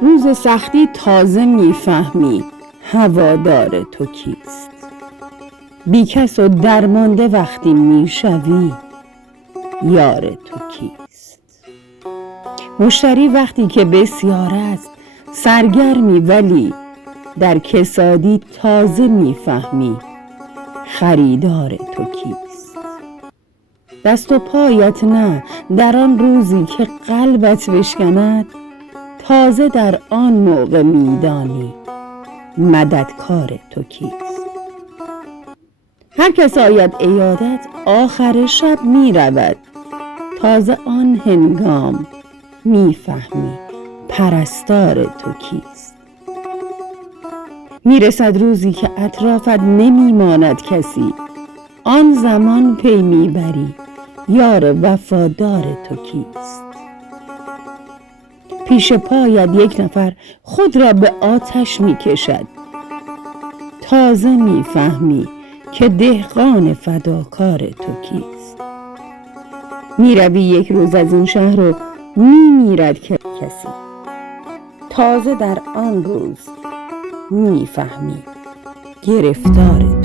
روز سختی تازه میفهمی هوادار تو کیست. بیکس و درمانده وقتی میشوی یار تو کیست. مشتری وقتی که بسیار است سرگرمی، ولی در کسادی تازه میفهمی خریدار تو کیست. دست و پایت نه در آن روزی که قلبت بشکند، تازه در آن موقع میدانی مددکار تو کیست. هر کس آید عیادت آخر شب می رود، تازه آن هنگام میفهمی پرستار تو کیست. میرسد روزی که اطرافت نمیماند کسی، آن زمان پی میبری یار وفادار تو کیست. پیش پایت یک نفر خود را به آتش میکشد، تازه میفهمی که دهقان فداکار تو کیست. میروی یک روز از این شهر و میمیرد کسی، تازه در آن روز میفهمی گرفتار